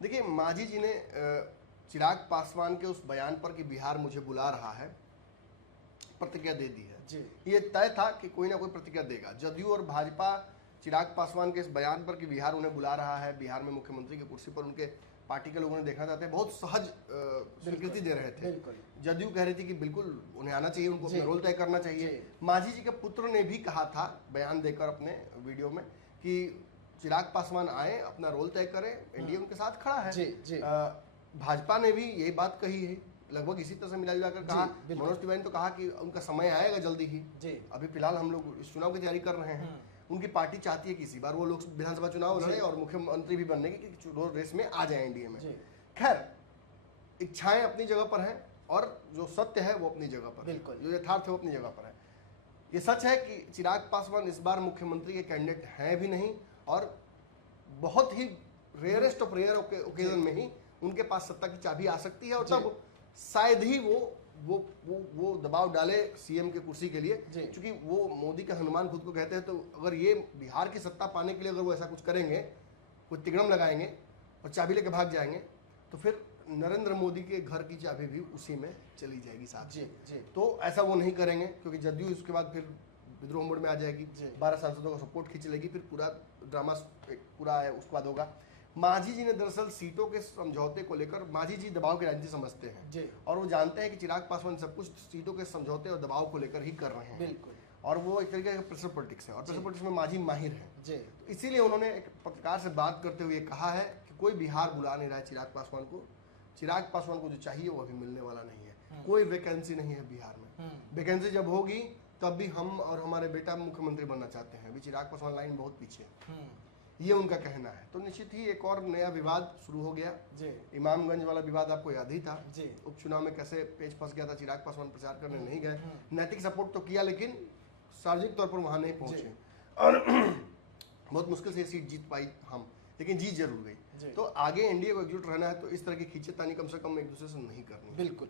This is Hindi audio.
देखिए, मांझी जी ने चिराग पासवान के उस बयान पर कि बिहार मुझे बुला रहा है, प्रतिक्रिया दे दी है जी। ये तय था कि कोई ना कोई प्रतिक्रिया देगा। जदयू और भाजपा चिराग पासवान के इस बयान पर कि बिहार उन्हें बुला रहा है, बिहार में मुख्यमंत्री की कुर्सी पर उनके पार्टी के लोगों ने देखना चाहते हैं, बहुत सहज स्वीकृति दे रहे थे। जदयू कह रही थी कि बिल्कुल उन्हें आना चाहिए, उनको अपना रोल तय करना चाहिए। मांझी जी के पुत्र ने भी कहा था बयान देकर अपने वीडियो में कि चिराग पासवान आए, अपना रोल तय करें, एनडीए उनके साथ खड़ा है। भाजपा ने भी यही बात कही है, लगभग इसी तरह से मिला जुला कर कहा। मनोज तिवारी तो कहा कि उनका समय आएगा जल्दी ही। अभी फिलहाल हम लोग इस चुनाव की तैयारी कर रहे हैं। उनकी पार्टी चाहती है कि इसी बार वो लोग विधानसभा चुनाव लड़े और मुख्यमंत्री भी बनने की रेस में आ जाए एनडीए में। खैर, इच्छाएं अपनी जगह पर हैं और जो सत्य है वो अपनी जगह पर है, जो यथार्थ है वो अपनी जगह पर है। ये सच है कि चिराग पासवान इस बार मुख्यमंत्री के कैंडिडेट हैं भी नहीं, और बहुत ही रेयरेस्ट ऑफ रेयर ओकेजन में ही उनके पास सत्ता की चाबी आ सकती है, और तब शायद ही वो दबाव डाले सीएम के कुर्सी के लिए, क्योंकि वो मोदी का हनुमान खुद को कहते हैं। तो अगर ये बिहार की सत्ता पाने के लिए अगर वो ऐसा कुछ करेंगे, कोई तिगड़म लगाएंगे और चाबी लेके भाग जाएंगे, तो फिर नरेंद्र मोदी के घर की चाबी भी उसी में चली जाएगी साथ। तो ऐसा वो नहीं करेंगे, क्योंकि जदयू उसके बाद फिर विद्रोह मोड में आ जाएगी, 12 सांसदों का सपोर्ट खींच लेगी, फिर पूरा ड्रामा पूरा है उसके बाद होगा। मांझी जी ने दरअसल सीटों के समझौते को लेकर, मांझी जी दबाव की राजनीति समझते हैं और वो जानते हैं कि चिराग पासवान सब कुछ सीटों के समझौते और दबाव को लेकर ही कर रहे हैं। और वो एक तरीके का प्रेशर पॉलिटिक्स है, और प्रेशर पॉलिटिक्स में मांझी माहिर है। तो इसीलिए उन्होंने एक पत्रकार से बात करते हुए कहा है कि कोई बिहार बुला नहीं रहा है चिराग पासवान को। चिराग पासवान को जो चाहिए वो अभी मिलने वाला नहीं है। कोई वैकेंसी नहीं है बिहार में। वैकेंसी जब होगी तब भी हम और हमारे बेटा मुख्यमंत्री बनना चाहते हैं। अभी चिराग पासवान लाइन बहुत पीछे है, ये उनका कहना है। तो निश्चित ही एक और नया विवाद शुरू हो गया। इमामगंज वाला विवाद आपको याद ही था, उपचुनाव में कैसे पेच फंस गया था। चिराग पासवान प्रचार करने नहीं गए, नैतिक सपोर्ट तो किया लेकिन सार्वजनिक तौर पर वहां नहीं पहुंचे, और बहुत मुश्किल से ये सीट जीत पाई हम, लेकिन जीत जरूर गई। तो आगे एनडीए को एकजुट रहना है, तो इस तरह की खींचेतानी कम से कम एक दूसरे से नहीं करनी। बिल्कुल।